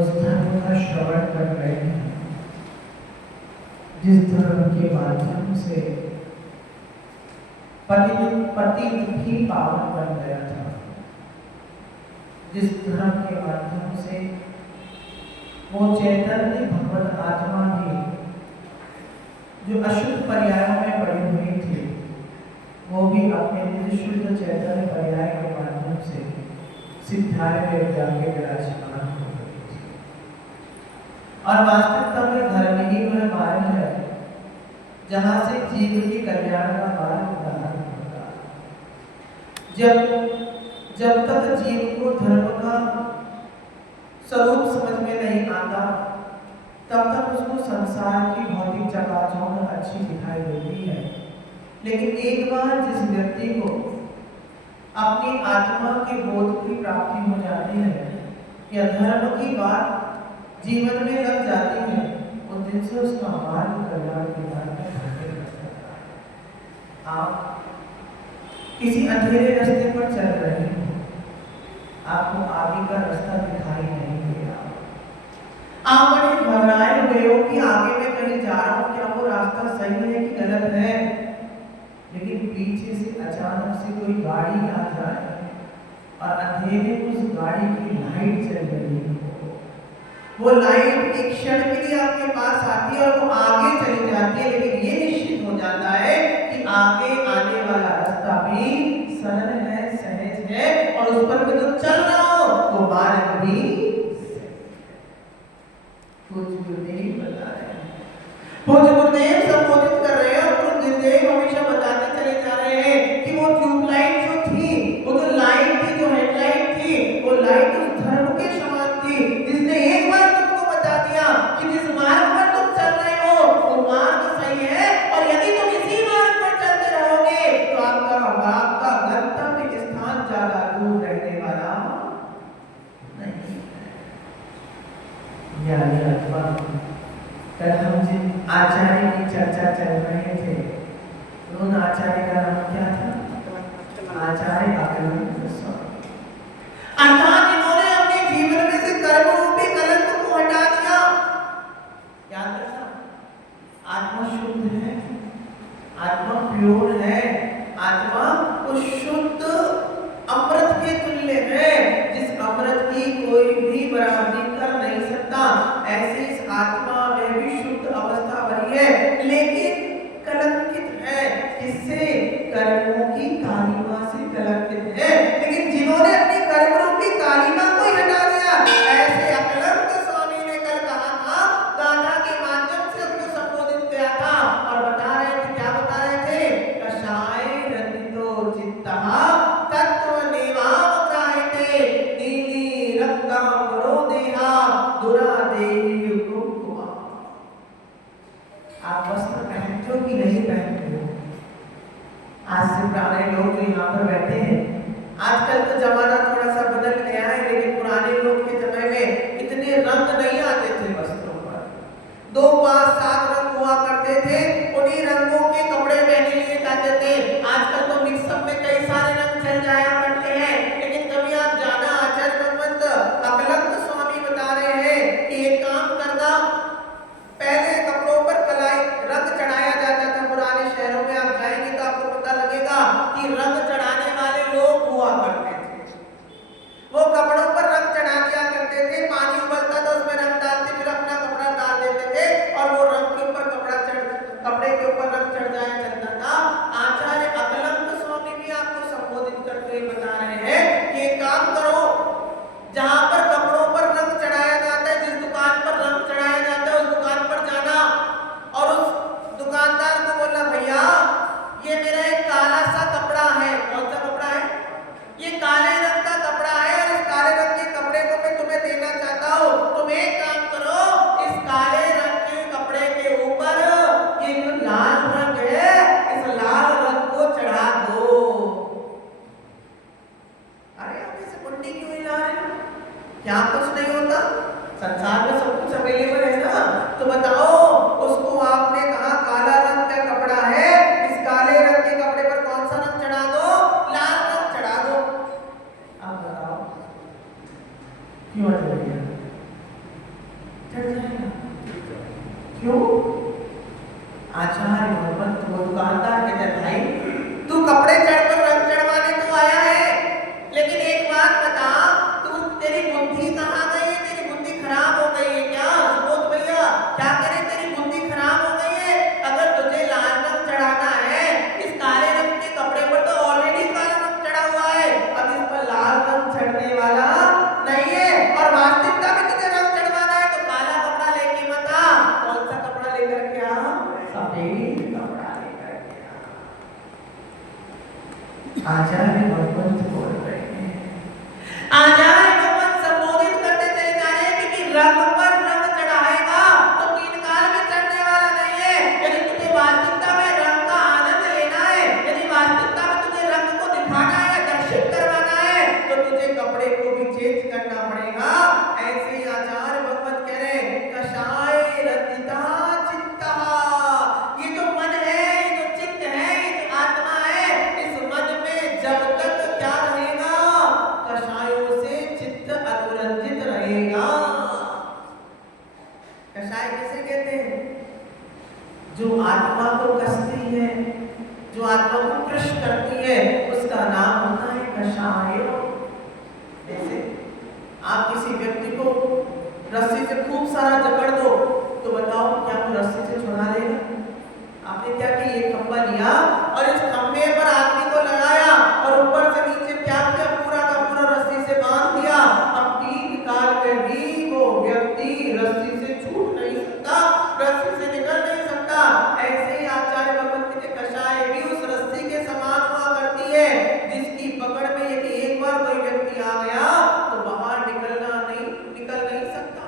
उस धर्म का श्रवण कर रहे हैं जिस धर्म के माध्यम से पति भी पावन बन गया था, जिस धर्म के माध्यम से वो चैतन्य भगवत आत्मा भी जो अशुद्ध पर्यायों में पड़ी हुई थी वो भी अपने निज शुद्ध चैतन्य पर्याय के माध्यम से सिद्धार्थ में जाके विराजमान हो गई थी। और वास्तविकता में धर्म ही वह मार्ग है जहाँ से जीव के कल्याण का मार्ग प्रारंभ होता है। जब तक जीव को धर्म का स्वरूप समझ में नहीं आता तब तक उसको संसार की भौतिक चकाचौंध अच्छी दिखाई देती है, लेकिन एक बार जिस व्यक्ति को अपनी आत्मा के बोध की प्राप्ति हो जाती है या धर्म की बात जीवन में लग जाती है, उस दिन से उसका मार्ग कल्याण के मार्ग में आगे बढ़ जाता है। आप किसी अंधेरे रास्ते पर चल रहे हो, आपको आगे का रास्ता दिखाई नहीं दे रहा, आप बड़े घबराए हुए हो कि आगे मैं कहीं जा रहा हूँ, क्या वो रास्ता सही है कि गलत है, लेकिन पीछे से अचानक से कोई गाड़ी आ जाए और अंधेरे में उस गाड़ी की लाइट चल रही है, वो लाइट एक क्षण के लिए आपके पास आती है और वो आगे चली जाती है, लेकिन ये निश्चित हो जाता है कि आगे आने वाला रास्ता भी सरल है, सहज है और उस पर मैं तो चल रहा हूँ वो मार्ग भी कुछ गुरुदेव बता रहे हैं, कुछ गुरुदेव संबोधित कर रहे हैं और कुछ गुरुदेव हमेशा बताते चले जा रहे हैं कि वो ट्यूबलाइट जो थी, वो जो लाइट थी, जो हेडलाइट थी, वो लाइट उस धर्म के समान थी जिसने एक बार तुमको बता दिया कि जिस मार्ग पर तुम चल रहे हो वो मार्ग सही है और यदि तुम इसी मार्ग पर चलते रहोगे तो आपका गंतव्य स्थान ज्यादा दूर रहने वाला नहीं है। यानी अथवा कल हम जिन आचार्य की चर्चा चल रहे थे उन आचार्य का नाम क्या था? आचार्य अकलंक स्वामी। अर्थात जिन्होंने अपने जीवन में से कर्म रूपी कलंक को हटा दिया। याद रखना, आत्मा शुद्ध है, आत्मा प्योर है, आत्मा उस शुद्ध अमृत के तुल्य है जिस अमृत की कोई भी बराबरी कर नहीं सकता। ऐसे इस आत्मा में भी शुद्ध अवस्था भरी है, लेकिन कलंकित है। किससे? कर्मों की कालिमा से कलंकित है। लेकिन जिन्होंने अपनी कर्म रूपी कालिमा को ही हटा दिया, ऐसे अकलंक स्वामी ने कल कहा था, गाथा के माध्यम से उनको संबोधित किया था और बता रहे थे, क्या बता रहे थे? कषाय रंजितो चित्तः तत्त्वनेवाम ग्राह्यते नीली रक्तांबरो देहा दुरादेहि कुंकुमा। आप वस्त्र पहनते हो कि नहीं पहनते हो? आज से पुराने लोग जो यहाँ पर बैठे हैं, आजकल तो जमाना थोड़ा सा बदल गया है, लेकिन पुराने लोग के समय में इतने रंग नहीं आते थे वस्त्रों पर। 2, 5, 7 रंग हुआ करते थे, उन्हीं रंगों के कपड़े पहने लिए जाते थे। आजकल तो मिक्सअप में कई सारे रंग चल जाया करते हैं, लेकिन कभी आप जाना, आचार्य भगवत अकलंक स्वामी बता रहे हैं कि एक काम करना, पहले चढ़ जाएगा। क्यों? आचार्य भगवंत वो दुकानदार कहते हैं, भाई तू कपड़े चढ़कर रंग चढ़वाने तो आया है, लेकिन एक बात बता, तू तेरी बुद्धि कहाँ गई है? तेरी बुद्धि खराब हो गई है क्या? सुबोध भैया क्या करे, तेरी बुद्धि खराब हो गई है? अगर तुझे लाल रंग चढ़ाना है, इस काले रंग के कपड़े पर तो ऑलरेडी काला रंग चढ़ा हुआ है, अब इस पर लाल रंग चढ़ने वाला नहीं है, और वास्तविकता में तुझे रंग चढ़वाना है तो काला कपड़ा लेके मत आ। कौन सा कपड़ा लेकर के आ? सफेद कपड़ा लेकर के आ। आचार्य भगवंत बोल रहे हैं, आचार्य भगवंत संबोधित करते चले जा रहे हैं कि रंग पर रंग चढ़ाएगा तो तीन काल में चढ़ने वाला नहीं है। यदि तुझे वास्तविकता में रंग का आनंद लेना है, यदि वास्तविकता में तुझे रंग को दिखाना है, दर्शित करवाना है, तो तुझे कपड़े को भी चेंज करना पड़ेगा। ऐसे ही आचार्य भगवंत कह रहे हैं, कषाय रचिता चित्तः, ये जो मन है, ये जो चित्त है, ये जो आत्मा है, इस मन में जब तक क्या रहेगा? कषायों से चित्त अनुरंजित रहेगा। कषाय किसे कहते हैं? जो आत्मा को कसती है, जो आत्मा को क्रश करती है, उसका नाम होता है कषाय। जैसे आप किसी व्यक्ति को रस्सी से खूब सारा जकड़ दो, तो बताओ क्या वो रस्सी से छुड़ा देगा? आपने क्या किया, ये खंभा लिया और इस खंभे पर आदमी को लगाया और ऊपर से नीचे क्या किया, पूरा का पूरा रस्सी से बांध दिया। अब तीन काल में भी वो व्यक्ति रस्सी से छूट नहीं सकता, रस्सी से निकल नहीं सकता। ऐसे ही आचार्य भगवंत के कषाय भी उस रस्सी के समान हुआ करती है, जिसकी पकड़ में यदि एक बार कोई व्यक्ति आ गया तो बाहर निकल नहीं सकता।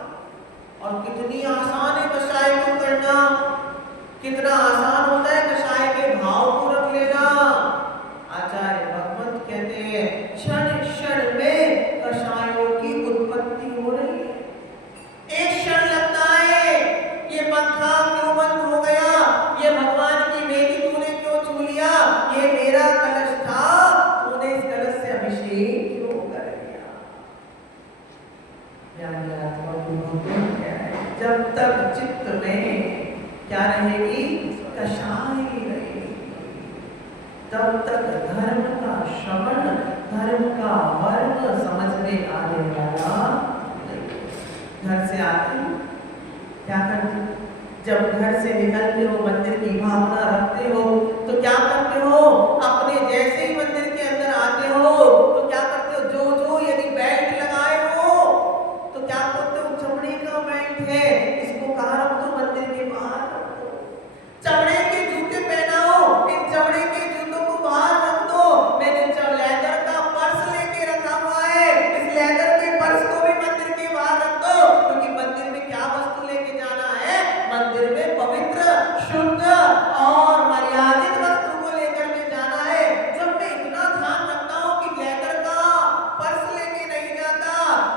और कितनी आसान है कषाय को करना, कितना आसान होता है कषाय के भाव को रख लेना। आचार्य भगवंत कहते हैं, क्षण क्षण में कषायों की उत्पत्ति हो रही है। एक क्षण लगता है, ये पंखा क्यों बंद हो गया, ये भगवान की बेटी तूने क्यों छू लिया, ये मेरा कलश था, तूने इस कलश से अभिषेक क्यों कर दिया। यानी आत्मा को क्या है, जब तक चित्त में क्या रहेगी, कषाय रहेगी, तब तक धर्म का श्रवण, धर्म का वर्ग समझ में आने वाला नहीं। घर से आते हो, क्या करते हो? जब घर से निकलते हो, मंदिर की भावना रखते हो, तो क्या करते हो? अपने जैसे ही मंदिर के अंदर आते हो तो क्या करते हो? जो यदि बेल्ट लगाए हो तो क्या करते हो? चमड़े का बेल्ट है, इसको कहाँ रख दो? मंदिर के बाहर रख दो। चमड़े के जूते पहनाओ, इन चमड़े के जूतों को बाहर रख दो। मैंने लेदर का पर्स लेके रखा हुआ है, इस लेदर के पर्स को भी मंदिर के बाहर रख दो, क्योंकि मंदिर में क्या वस्तु लेके जाना है? मंदिर में पवित्र, शुद्ध और मर्यादित वस्तु को लेकर के जाना है। जब मैं इतना ध्यान रखता हूँ कि लेदर का पर्स लेके नहीं जाता,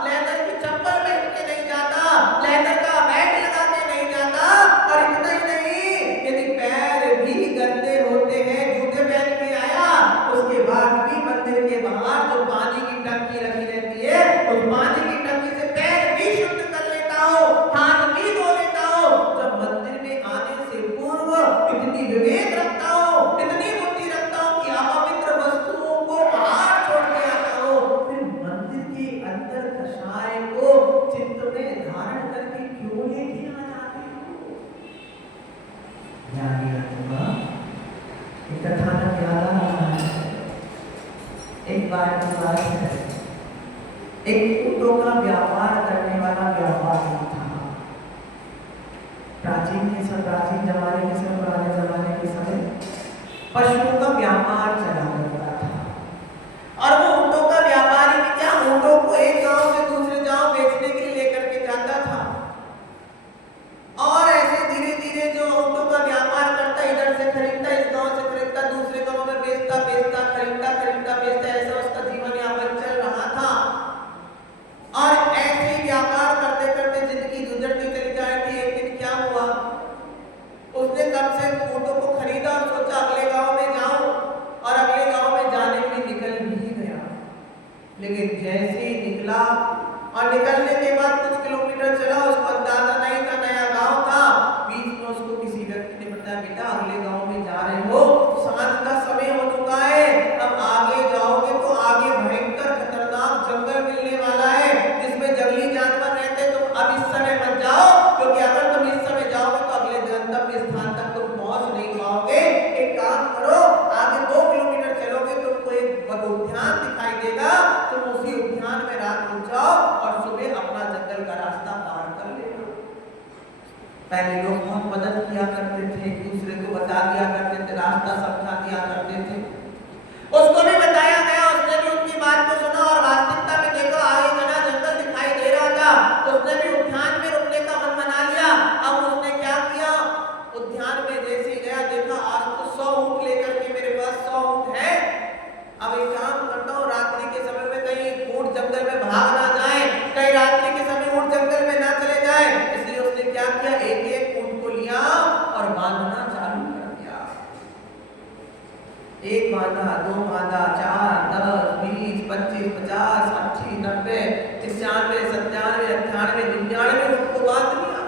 लेदर की चप्पल पहन के नहीं जाता, लेदर का बैग लगा के नहीं जाता, और इतना ही नहीं, यदि पैर भी गंदे होते हैं, जूते पहन के आया, उसके बाद भी मंदिर के बाहर जो पानी की टंकी रखी रहती है, उस पानी की टंकी से पैर भी शुद्ध कर लेता हो, हाथ भी धो लेता हो। जब मंदिर में आने से पूर्व इतनी विवेक रखता हो, इतनी बुद्धि रखता हो कि अपवित्र वस्तुओं को बाहर छोड़ के आता हो, फिर मंदिर के अंदर कषाय को चित्त में धारण करके क्यों लेके आ जाते हो? यानी आत्मा एक कथानक याद आ रहा है। एक बार की बात है, एक ऊँटों का व्यापार करने वाला व्यापारी था। प्राचीन जमाने के समय, पुराने जमाने के समय पशुओं का व्यापार चला करता था। और वो ऊँटों का व्यापारी भी क्या, ऊँटों को एक गांव से दूसरे गांव बेचने के लिए लेकर के जाता था। और ऐसे धीरे धीरे जो ऊँटों का व्यापार करता, इधर से खरीदता, इस गांव से खरीदता, दूसरे गांव में बेचता, खरीदता बेचता, ऐसा उसका जीवन यापन चल रहा था। और ऐसे ही व्यापार करते करते जिंदगी गुजरती चली जाती थी। एक दिन क्या हुआ, उसने कब से ऊँटों को खरीदा और सोचा अगले गांव में जाऊं, और अगले पहले लोग बहुत मदद किया करते थे, एक दूसरे को बता दिया करते थे, रास्ता समझा दिया करते थे। उसको भी बताया गया, उसने भी उनकी बात को सुना और वास्तविकता में देखा आगे घना जंगल दिखाई दे रहा था, तो उसने भी उद्यान में रुकने का मन बना लिया। अब उसने क्या किया, उद्यान में जैसे ही गया देखा आज तो 100 ऊँट लेकर के मेरे पास 100 ऊँट है। अब एक काम करता हूँ, रात्रि के समय में कहीं ऊँट जंगल में भाग ना जाए, कहीं रात्रि के समय ऊँट जंगल में ना चले जाए, इसलिए उसने क्या किया, एक एक ऊँट को लिया और बांधना चालू कर दिया। एक बांधा, दो बांधा, 4, 10, 20, 25, 50, 80, 90, 95, 97, 98, 99 ऊँट को बांध दिया।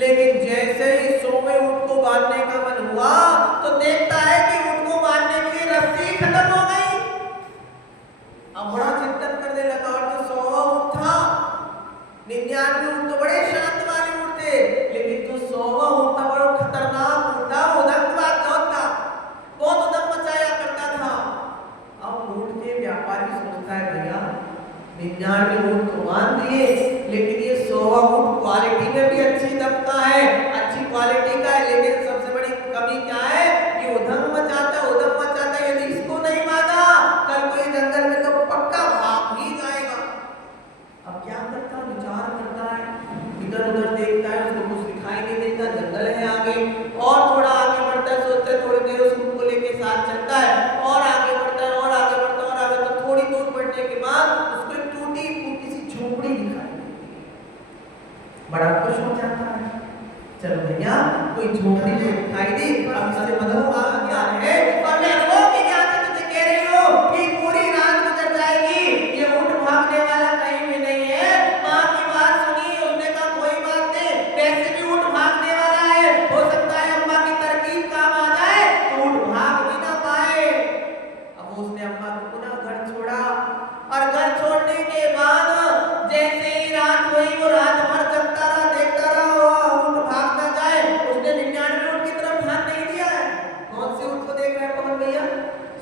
लेकिन जैसे ही 100वें ऊँट को बांधने का मन हुआ तो देखता है कि ऊँट को बांधने के लिए रस्सी खत्म हो गई। अब बड़ा चिंतन करने लगा, और जो 100वां ऊँट था, 99 ऊँट तो बड़े शांत वाले ऊँट थे, लेकिन जो 100वां ऊँट था बड़ा खतरनाक ऊँट था, उदंगबाज बहुत था, बहुत उदंग मचाया करता था। अब ऊँट के व्यापारी सोचता है भैया 99 ऊँट तो बांध दिए, लेकिन ये 100वां ऊँट क्वालिटी में भी अच्छी दबका है, अच्छी क्वालिटी का है, लेकिन सबसे बड़ी कमी क्या है, ये उदंग मचाता है। यदि इसको नहीं बांधा कल को ये जंगल में तो पक्का भाग ही जाएगा। अब क्या करता है, विचार करता है, इधर उधर देखता है, उसको कुछ दिखाई नहीं देता, जंगल है आगे, और थोड़ा आगे बढ़ता है, सोचता है थोड़ी देर उस ऊँट को लेके साथ चलता है, और आगे बढ़ता है, और आगे बढ़ता है, और आगे तो थोड़ी दूर बढ़ने के बाद उसको एक टूटी फूटी सी झोपड़ी दिखाई देती है। बड़ा खुश हो जाता है, चलो भैया कोई झोपड़ी को दिखाई दी, अब इससे मदद मांग गया है, और मैं अनुभव के ज्ञान से तुझे कह रही हूँ कि पूरी रात गुजर जाएगी, ये ऊँट भागने वाला कहीं भी नहीं है। माँ की बात सुनी, उसने कहा कोई बात नहीं, वैसे भी ऊँट भागने वाला है, हो सकता है अम्मा की तरकीब काम आ जाए तो ऊँट भाग भी ना पाए। अब उसने अम्मा को पुनः घर छोड़ा, और घर छोड़ने के बाद जैसे ही रात हुई, वो रात भर जगता रहा, देखता रहा ऊँट भाग ना जाए। उसने 99 ऊँट की तरफ ध्यान नहीं दिया है। कौन से ऊँट को देख रहा है पवन भैया,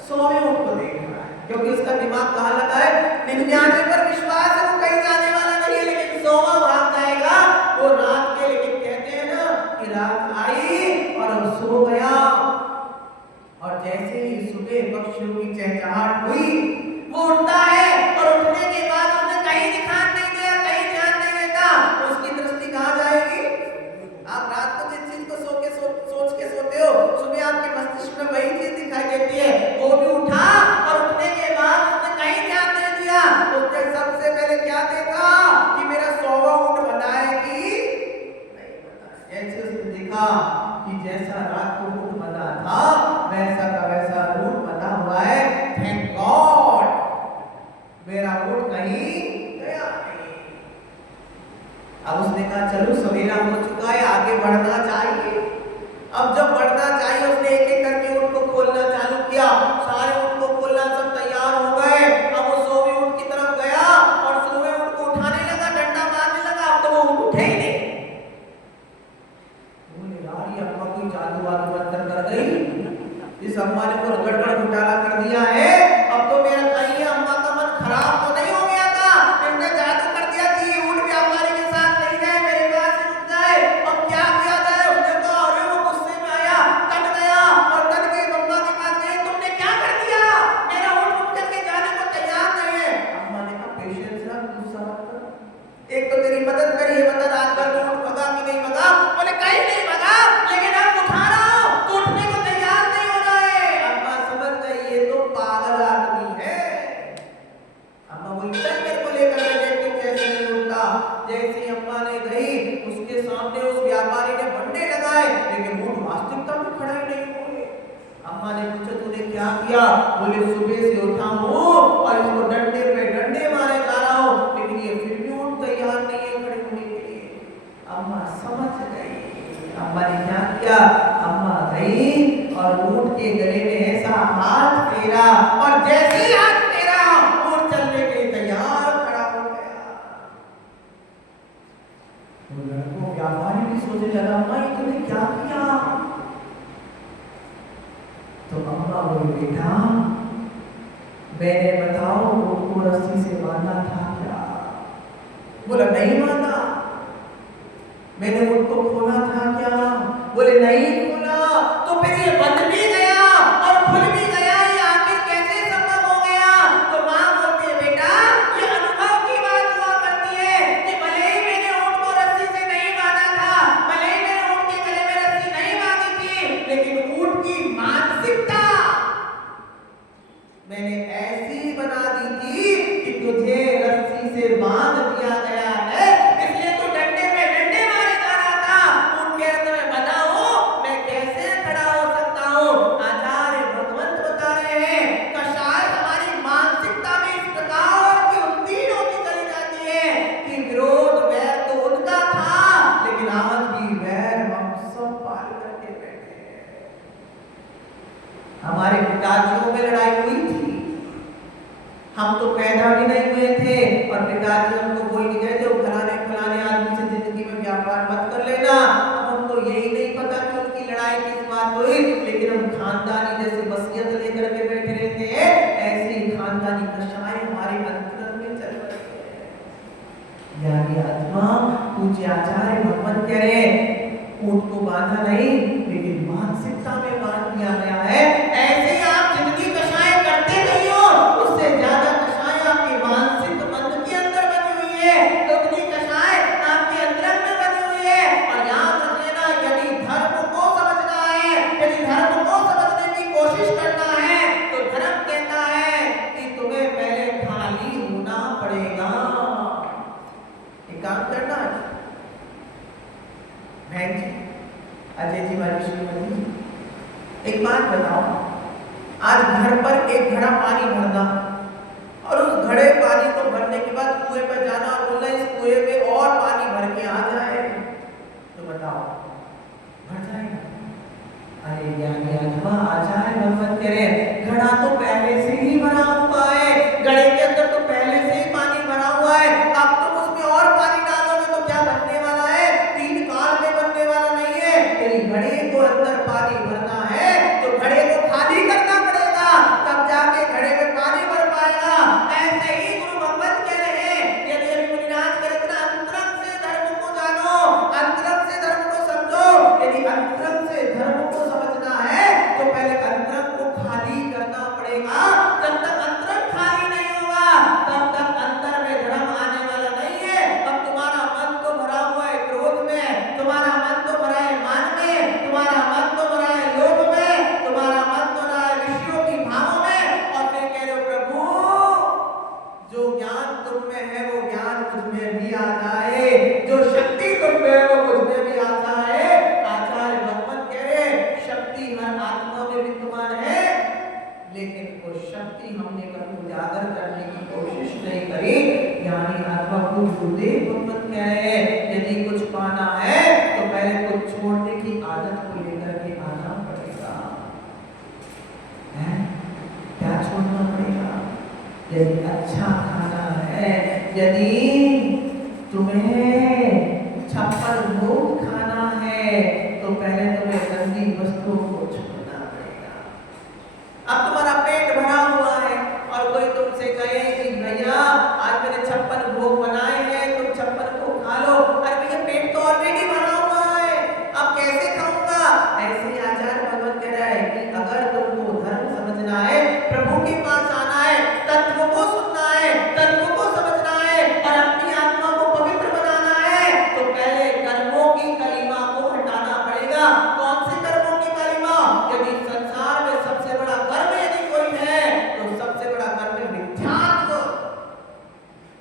100वें ऊँट को देख रहा है, क्योंकि उसका दिमाग कहाँ लगा है, 99 पर विश्वास है, वो कहीं जाने वाला नहीं है, लेकिन 100वां भाग जाएगा वो रात के। लेकिन कहते हैं ना कि रात आई और वो सो गया, और जैसे ही सुबह पक्षियों की चहचहाट हुई, वो उठता है, और उठने के बाद उसने कहीं ध्यान नहीं दिया, कहीं ध्यान नहीं देता, उसकी दृष्टि कहाँ जाएगी। आप रात को जिस चीज को सोच के सोते हो, सुबह आपके मस्तिष्क में वही चीज दिखाई देती है। वो भी उठा, और उठने के बाद उसने कहीं ध्यान नहीं दिया, उसने सबसे पहले क्या देखा कि मेरा 100वां ऊँट बंधा है कि नहीं बंधा। जैसे उसने देखा कि जैसा रात को ऊँट बंधा था वैसा का वैसा ऊँट बंधा हुआ है, थैंक गॉड, मेरा ऊँट कहीं गया नहीं। अब उसने कहा चलो सवेरा हो चुका है, आगे बढ़ना चाहिए। अब जब बढ़ना चाहिए, उसने एक एक करके ऊँट को खोलना चालू किया, सारे ऊँट को खोलना सब तैयार हो गए। अब वो 100वें ऊँट की तरफ गया, और 100वें ऊँट को उठाने लगा, डंडा मारने लगा, अब तो वो ऊँट उठे ही नहीं। बोले यार ये अम्मा कोई जादू वादू मंत्र कर गई, इस अम्मा ने तो गड़बड़ घोटाला कर दिया है। अब तो मेरा कहीं अम्मा का मन खराब तो नहीं हो गया था, इसने जादू कर दिया कि ये ऊँट व्यापारी के साथ नहीं जाए, मेरे पास ही रुक जाए। अब क्या किया जाए, उसने कहा अरे वो गुस्से में आया, तन गया, और तन के अम्मा के पास गए, तुमने क्या कर दिया, मेरा ऊँट उठ करके जाने को तैयार नहीं है। अम्मा ने कहा पेशेंस रख, गुस्सा मत कर, एक तो तेरी मदद करी है, बता रात भर ऊँट भगा कि नहीं भगा। बोले कहीं नहीं भगा, लेकिन अब उठा रहा हूं तो उठने को तैयार नहीं हो रहा है। अम्मा समझ गई ये तो पागल आदमी है। अम्मा बोली चल मेरे को लेकर के देख तू कैसे नहीं उठता। जैसे ही अम्मा ने गई, उसके सामने उस व्यापारी ने बंडे लगाए, लेकिन ऊँट वास्तविकता में खड़ा ही नहीं हुए। अम्मा ने पूछा तूने क्या किया, बोले सुबह से उठा हूँ और इसको डंडे पे डंडे मारे जा रहा हूँ, लेकिन ये फिर भी ऊँट तैयार नहीं है खड़े होने के लिए। अम्मा समझ गई। अम्मा ने क्या किया, अम्मा गई और ऊँट के गले में ऐसा हाथ फेरा, और जैसे ही हाथ फेरा ऊँट चलने के लिए तैयार खड़ा हो गया। वो लड़को व्यापारी भी सोचने लगा अम्मा ये तूने क्या किया। तो अम्मा बोली बेटा मैंने बताओ ऊँट को रस्सी से बांधा था क्या। बोला नहीं बांधा। मैंने उनको खोला था क्या? बोले नहीं खोला। तो फिर ये बंद भी गया और खुल भी गया, ये आखिर कैसे संभव हो गया? तो माँ बोलती है बेटा ये अनुभव की बात हुआ करती है कि भले ही मैंने ऊँट को रस्सी से नहीं बांधा था, भले ही मैंने ऊँट के गले में रस्सी नहीं बांधी थी, लेकिन ऊँट की मानसिकता मैंने ऐसी बना दी थी कि तुझे रस्सी से बांध दिया गया है, इसलिए तू डंडे पे डंडे मारे जा रहा था। ऊँट के अंदर में बताओ मैं कैसे खड़ा हो सकता हूँ? आचार्य भगवंत बता रहे हैं कषाय हमारी मानसिकता में इस प्रकार की उत्तीर्ण होती चली जाती है कि विरोध वैर तो उनका था, लेकिन आज भी वैर हम सब पाल करके बैठे हैं। हमारे पिताजियों में लड़ाई हुई थी, हम तो पैदा भी नहीं हुए थे और पिताजी हमको बोल के गए थे फलाने फलाने आदमी से जिंदगी में व्यापार मत कर लेना। अब हमको यही नहीं पता कि उनकी लड़ाई किस बात हुई, लेकिन हम खानदानी जैसे वसीयत लेकर के बैठे रहते हैं, ऐसे ही खानदानी कषाय हमारे अंतरंग में चल रहे हैं। यानी आत्मा पूज्य आचार्य भगवंत कह रहे हैं ऊँट को बांधा नहीं, लेकिन मानसिकता में बांध दिया गया है। ऐसे आप जितनी कषाय करते नहीं हो, उससे ज्यादा कषाय आपके मानसिक मन के अंदर बनी हुई है, उतनी कषाय आपके अंदर में बनी हुई है। और याद रख लेना, यदि धर्म को समझना है, यदि धर्म को समझने की कोशिश करना है, तो धर्म कहता है कि तुम्हें पहले खाली होना पड़ेगा। एक काम करना है बहन जी, अजय जी, वाली श्रीमती, एक बात बताओ, आज घर पर एक घड़ा पानी भरना और उस घड़े पानी को भरने के बाद कुएं पर जाना और बोलना इस कुएं में और पानी भर के आ जाए, तो बताओ भर जाएगा? अरे यानी आत्मा आचार्य भगवंत कह रहे हैं घड़ा तो पहले से ही भरा हुआ है, घड़े के अंदर तो पहले से ही पानी भरा हुआ है, अब तुम उसमें और पानी डालोगे तो क्या बनने वाला है? 3 काल में बनने वाला नहीं है। यदि घड़े को अंदर पानी भरना है तो घड़े को खाली करना पड़ेगा, तब जाके घड़े में पानी भर पाएगा। ऐसे ही गुरु भगवंत कह रहे हैं यदि अभी मुनिराज कह रहे अंतरंग से धर्म को जानो, अंतरंग से धर्म को समझो। यदि अंतरंग से धर्म को समझना है तो पहले अंतरंग को खाली करना पड़ेगा। जब तक अंतरंग खाली नहीं होगा तब तक अंतर में धर्म आने वाला नहीं है। अब तुम्हारा मन तो भरा हुआ है क्रोध में, तुम्हारा मन तो भरा है मान में, तुम्हारा मन तो भरा है लोभ में, तुम्हारा मन तो भरा है विषयों की भावों में, और फिर कह रहे हो प्रभु जो ज्ञान तुम में है वो ज्ञान मुझ में भी आ जाए, जो शक्ति तुम में है वो मुझ में भी आ जाए। आचार्य भगवंत कह रहे शक्ति हर आत्मा में विद्यमान है, लेकिन वो शक्ति हमने कभी उजागर करने की कोशिश नहीं करी। यानी आत्मा को गुरुदेव भगवंत कह रहे हैं यदि कुछ पाना है तो पहले कुछ छोड़ने की आदत को लेकर के आना पड़ेगा। है क्या छोड़ना पड़ेगा? यदि अच्छा खाना है, यदि तुम्हें 56 भोग खाना है तो पहले तुम्हें गंदी वस्तुओं को छोड़ना पड़ेगा। अब तुम्हारा पेट भरा हुआ है और कोई तुमसे कहे कि भैया आज मैंने 56 भोग बनाए हैं, तुम 56 को खा लो। अरे भैया पेट तो ऑलरेडी भरा हुआ है, अब कैसे खाऊंगा? ऐसे आचार्य भगवंत कह रहा है कि अगर तुमको धर्म समझना है, प्रभु के पास आना है, तत्व को सुनना है, तत्व को समझना है और अपनी आत्मा को पवित्र बनाना है, तो पहले कर्मों की कलिमा को हटाना पड़ेगा। कौन से कर्मों की कलिमा? यदि संसार में सबसे बड़ा कर्म यदि कोई है तो सबसे बड़ा कर्म है मिथ्यात्व,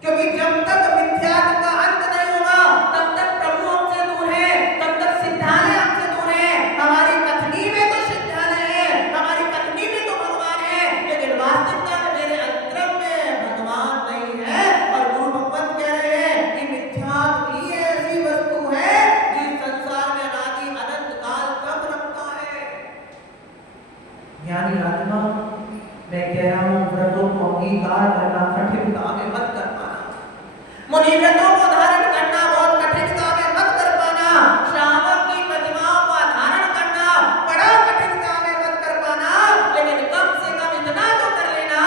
क्योंकि जब तक मिथ्यात्व का अंत नहीं होगा तब तक प्रभु हमसे दूर है, तब तक सिद्धालय हमसे दूर है। हमारी कथनी में तो सिद्धालय है, हमारी कथनी में तो भगवान है, लेकिन वास्तविकता में मेरे अंतरंग में भगवान नहीं है। और गुरु भगवंत कह रहे हैं कि मिथ्यात्व ही ऐसी वस्तु है जिस संसार में अनादि अनंत काल तक रखता है। यानी आत्मा मैं कह रहा हूँ व्रतों को अंगीकार करना कठिन काम है, मत कर पाना। मुनि व्रतों को धारण करना बहुत कठिन काम है, मत कर पाना। श्रावक की प्रतिमाओं का धारण करना बड़ा कठिन काम है, मत कर पाना। लेकिन कम से कम इतना तो कर लेना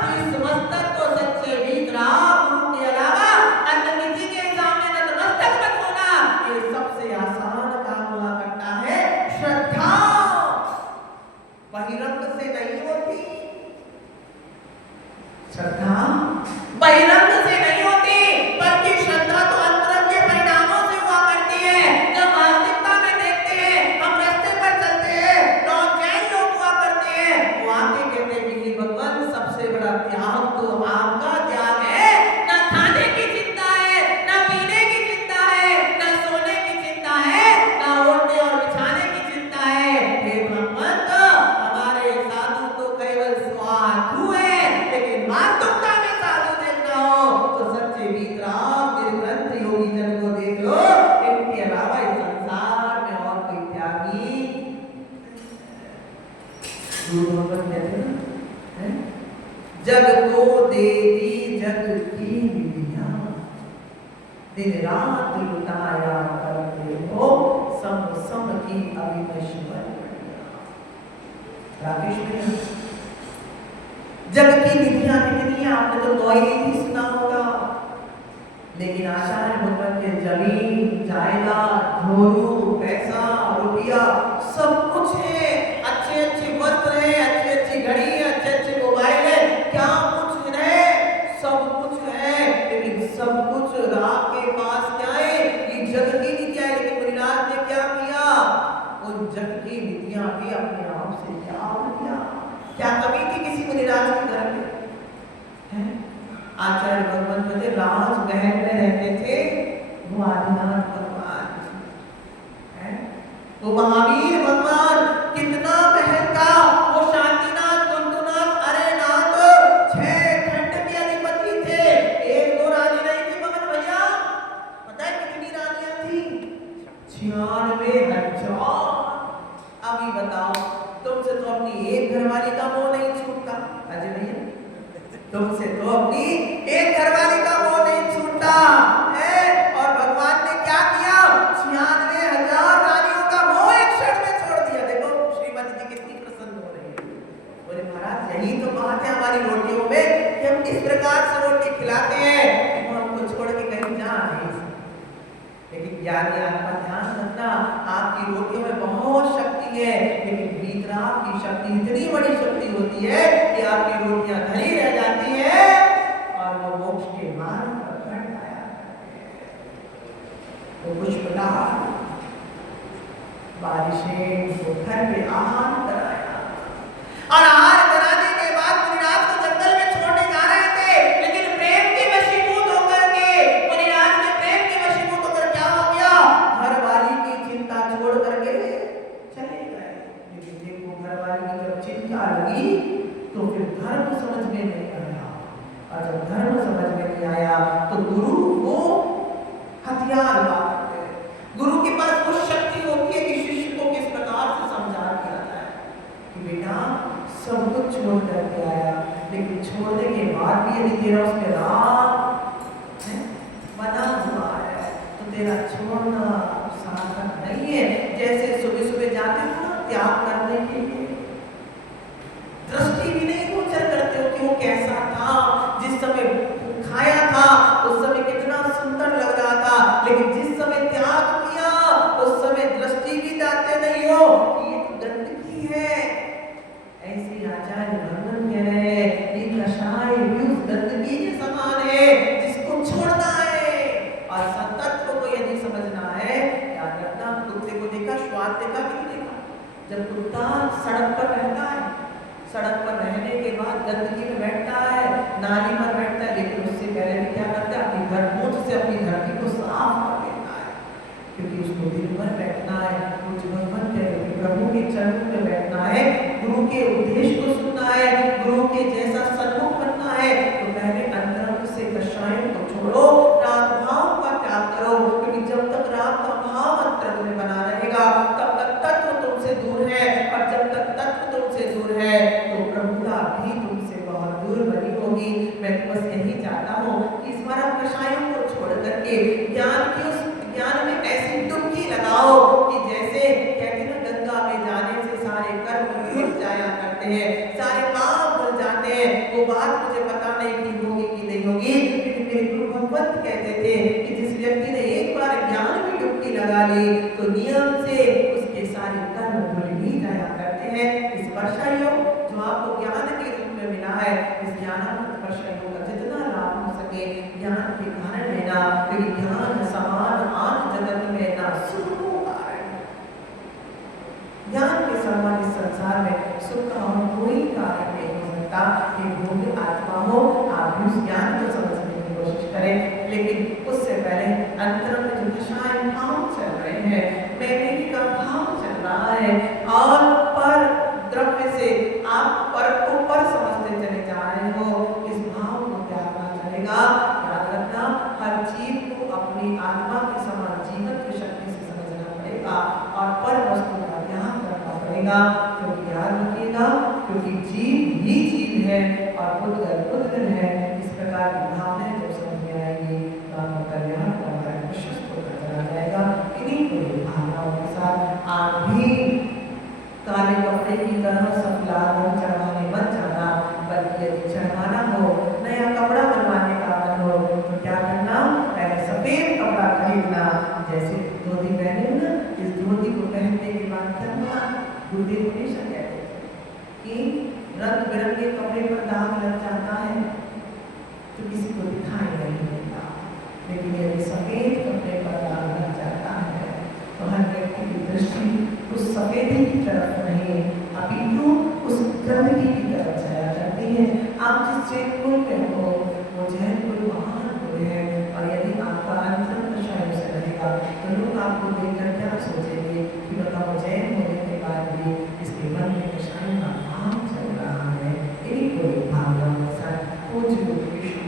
कि इस मस्तक को सच्चे भीतरा गुरु के अलावा अन्य किसी के सामने नतमस्तक मत होना। ये सबसे जग को दे दी जग की विधियां, दिन रात लुटाया करते हो सम सम की अविनश्वर बढ़िया। राकेश में जग की विधियां कितनी है, आपने तो दो ही सुना होगा, लेकिन आचार्य भगवान के जमीन जायदाद धोरू पैसा रुपया सब कुछ है, अच्छे अच्छे वस्त्र है, अच्छी अच्छी घड़ी है, अच्छे अच्छे मोबाइल है, क्या कुछ है, सब कुछ है, लेकिन सब कुछ राम के पास क्या है, ये जग की नीतियां है। लेकिन मुनिनाथ ने क्या किया, उन जग की नीतियां भी अपने आप से त्याग दिया। क्या कमी थी किसी मुनिनाथ के घर में? आचार्य भगवान कहते राजमहल में रहते थे वो आदिनाथ भगवान, वो महावीर भगवान, कितना महल था, वो शांतिनाथ कुंतुनाथ अरेनाथ 6 खंड के अधिपति थे। एक दो रानी नहीं थी मगर भैया, पता है कितनी रानियां थी? 96,000। अभी बताओ, तुमसे तो अपनी एक घरवाली का मोह नहीं छूटता अजय भैया, तुमसे तो अपनी एक घरवाली का मोह नहीं छूटता है, और भगवान ने क्या किया, 96,000 रानियों का मोह एक क्षण में छोड़ दिया। देखो श्रीमती जी कितनी प्रसन्न हो रही है, बोले महाराज यही तो बात है हमारी रोटियों में कि हम इस प्रकार से रोटी खिलाते हैं कि वो हमको छोड़ के कहीं जा नहीं सकते। लेकिन ज्ञानी आत्मा ध्यान रखना, आपकी रोटियों में बहुत शक्ति है, लेकिन भीतर आपकी शक्ति इतनी बड़ी शक्ति होती है कि आपकी रोटियां धरी रह जाती है और वो मोक्ष के मार्ग पर बढ़ आया करते हैं। तो पुष्पदार बारिशें वो घर में आहार कराया, और आहार कराने के बाद मुनिनाथ को जंगल में छोड़ने जा रहे थे, लेकिन प्रेम के वशीभूत होकर के मुनिनाथ ने प्रेम के वशीभूत होकर क्या हो गया, घर वाली की चिंता छोड़ करके चले गए। लेकिन देखो घर वाली की जब चिंता लगी तो फिर धर्म समझ में नहीं आया, और जब धर्म समझ में नहीं आया तो गुरु को हथियार मारते हैं। गुरु के पास वो शक्ति होती है कि शिष्य को किस प्रकार से समझा दिया जाए कि बेटा सब कुछ छोड़ करके आया, लेकिन छोड़ने के बाद भी यदि तेरा उसमें राग बना हुआ है तो तेरा छोड़ना सार्थक नहीं है। जैसे सुबह सुबह जाते हो ना त्याग करने के लिए, दृष्टि भी नहीं गोचर करते हो कि वो कैसा था, जिस समय खाया था उस समय कितना सुंदर लग रहा था, लेकिन जिस समय त्याग किया उस समय दृष्टि भी जाते नहीं हो कि ये तो गंदगी है। ऐसे आचार्य भगवान कह रहे हैं ये कषाय भी उस गंदगी के समान है जिसको छोड़ना है। और सतत्व को यदि समझना है, याद रखना, कुत्ते को देखा, स्वाद देखा कि नहीं देखा? जब कुत्ता सड़क पर रहता है, सड़क पर रहने के बाद गंदगी में बैठता है, नाली पर बैठता है, लेकिन उससे पहले भी क्या करता है, अपनी घर मूत्र से अपनी धरती को साफ कर देता है, क्योंकि उसको दिन भर बैठना है, कुछ भगवान प्रभु के चरणों में बैठना है, गुरु के उपदेश को सुनना है, गुरु के जैसा सन्मुख बनना है। तो पहले अंतरंग से कषायों को छोड़ो, राग भाव का त्याग करो, क्योंकि जब तक राग का भाव अंतरंग में बना रहेगा तब तक तत्व तुमसे दूर है, और जब तक तत्व तुमसे दूर है तो प्रभुता भी तुमसे बहुत दूर बनी होगी। मैं तो बस यही चाहता हूँ कि इस बार आप कषायों को छोड़ करके ज्ञान में ऐसी डुबकी लगाओ कि जैसे कहते ना गंगा में जाने से सारे कर्म धुल जाया करते हैं, सारे पाप धुल जाते हैं। वो बात मुझे पता नहीं कि होगी कि नहीं होगी, लेकिन मेरे गुरु भगवत कहते थे कि जिस व्यक्ति ने एक बार ज्ञान में डुबकी लगा ली तो नियम से उसके सारे कर्म धुल ही जाया करते हैं। इस वर्षा योग जो आपको ज्ञान के रूप में मिला है, इस ज्ञानामृत वर्षा योग का जितना लाभ हो सके ज्ञान के कारण लेना, क्योंकि ज्ञान समान आन जगत में ना सुख को कारण, ज्ञान के समान इस संसार में सुख का और कोई कारण नहीं हो सकता। ये भोग्य आत्मा हो, आप भी उस ज्ञान को समझने की कोशिश करें, लेकिन उससे पहले अंतर में जो कषाय भाव चल रहे हैं, मैंने का भाव चल रहा है, और पर द्रव्य से आप पर को पर समझते चले जा रहे हो, इस भाव को त्यागना चलेगा। याद रखना, हर जीव को अपनी आत्मा के समान जीवन की शक्ति से समझना पड़ेगा और पर वस्तु का त्याग करना पड़ेगा, क्योंकि याद रखिएगा, क्योंकि जीव ही जीव चीज है और पुद्गल है। इस प्रकार की भावनाएं जब समझ में आएंगी तो आपका कल्याण का मार्ग प्रशस्त होता चला जाएगा। इन्हीं पूरी भावनाओं के साथ आप भी काले कपड़े की तरह सब लाल रंग चढ़वाने मत जाना, बल्कि यदि चढ़वाना हो, नया कपड़ा बनवाने का मन हो तो क्या करना, पहले सफेद कपड़ा खरीदना। जैसे धोती पहने हो ना, इस धोती को पहनने के बाद क्या हुआ, गुरुदेव हमेशा कहते थे कि रंग बिरंगे कपड़े पर दाग लग जाता है तो किसी को दिखाई नहीं देता, लेकिन यदि सफेद कपड़े पर दाग लग जाता है तो हर व्यक्ति की दृष्टि उस सफेदी की तरफ नहीं, अपितु उस गंदगी की तरफ जाया करती है। आप जिस जैनपुर में हो वो जैनपुर महान कुल है, और यदि आपका अंतरंग शैली से रहेगा तो लोग आपको देखकर क्या सोचेंगे कि बताओ जैन होने के बाद भी इसके मन में कषाय का भाव चल रहा है। इन्हीं को भावनाओं के साथ पूज्य गुरु श्री